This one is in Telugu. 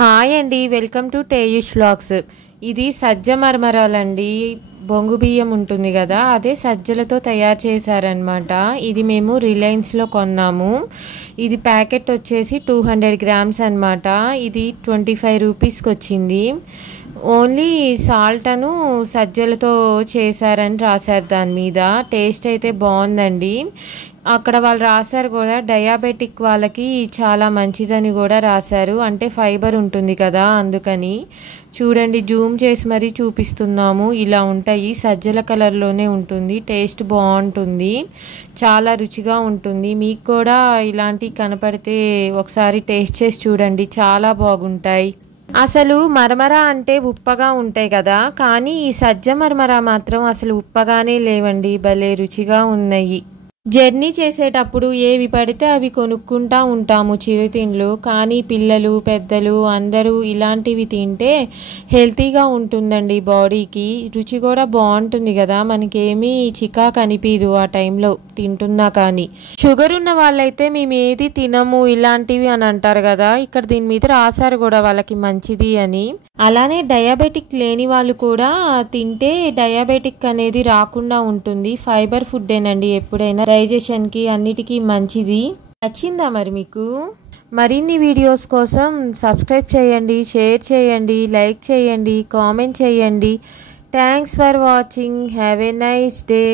హాయ్ అండి, వెల్కమ్ టు తేయుష్ వ్లాగ్స్. ఇది సజ్జ మరమరాలండి. బొంగు బియ్యం ఉంటుంది కదా, అదే సజ్జలతో తయారు చేశారనమాట. ఇది మేము రిలయన్స్లో కొన్నాము. ఇది ప్యాకెట్ వచ్చేసి 200 గ్రామ్స్ అనమాట. ఇది 25 రూపీస్కి వచ్చింది. ఓన్లీ సాల్ట్ అను సజ్జలతో చేశారని రాశారు దాని మీద. టేస్ట్ అయితే బాగుందండి. అక్కడ వాళ్ళు రాశారు కూడా డయాబెటిక్ వాళ్ళకి చాలా మంచిదని కూడా రాశారు. అంటే ఫైబర్ ఉంటుంది కదా, అందుకని. చూడండి, జూమ్ చేసి మరీ చూపిస్తున్నాము. ఇలా ఉంటాయి, సజ్జల కలర్లోనే ఉంటుంది. టేస్ట్ బాగుంటుంది, చాలా రుచిగా ఉంటుంది. మీకు కూడా ఇలాంటివి కనపడితే ఒకసారి టేస్ట్ చేసి చూడండి, చాలా బాగుంటాయి. అసలు మరమర అంటే ఉప్పగా ఉంటాయి కదా, కానీ ఈ సజ్జ మరమర మాత్రం అసలు ఉప్పగానే లేవండి, భలే రుచిగా ఉన్నాయి. జర్నీ చేసేటప్పుడు ఏవి పడితే అవి కొనుక్కుంటా ఉంటాము చిరుతిండ్లు, కానీ పిల్లలు పెద్దలు అందరూ ఇలాంటివి తింటే హెల్తీగా ఉంటుందండి బాడీకి. రుచి కూడా బాగుంటుంది కదా, మనకేమీ చికాకు అనిపించదు ఆ టైంలో తింటున్నా. కానీ షుగర్ ఉన్న వాళ్ళైతే మేము ఏది తినము ఇలాంటివి అని అంటారు కదా, ఇక్కడ దీని మీద రాశారు కూడా వాళ్ళకి మంచిది అని. అలానే డయాబెటిక్ లేని వాళ్ళు కూడా తింటే డయాబెటిక్ అనేది రాకుండా ఉంటుంది. ఫైబర్ ఫుడ్డేనండి, ఎప్పుడైనా డైజెషన్కి అన్నిటికీ మంచిది. నచ్చిందా మరి మీకు? మరిన్ని వీడియోస్ కోసం సబ్స్క్రైబ్ చేయండి, షేర్ చేయండి, లైక్ చేయండి, కామెంట్ చేయండి. Thanks for watching. Have a nice day.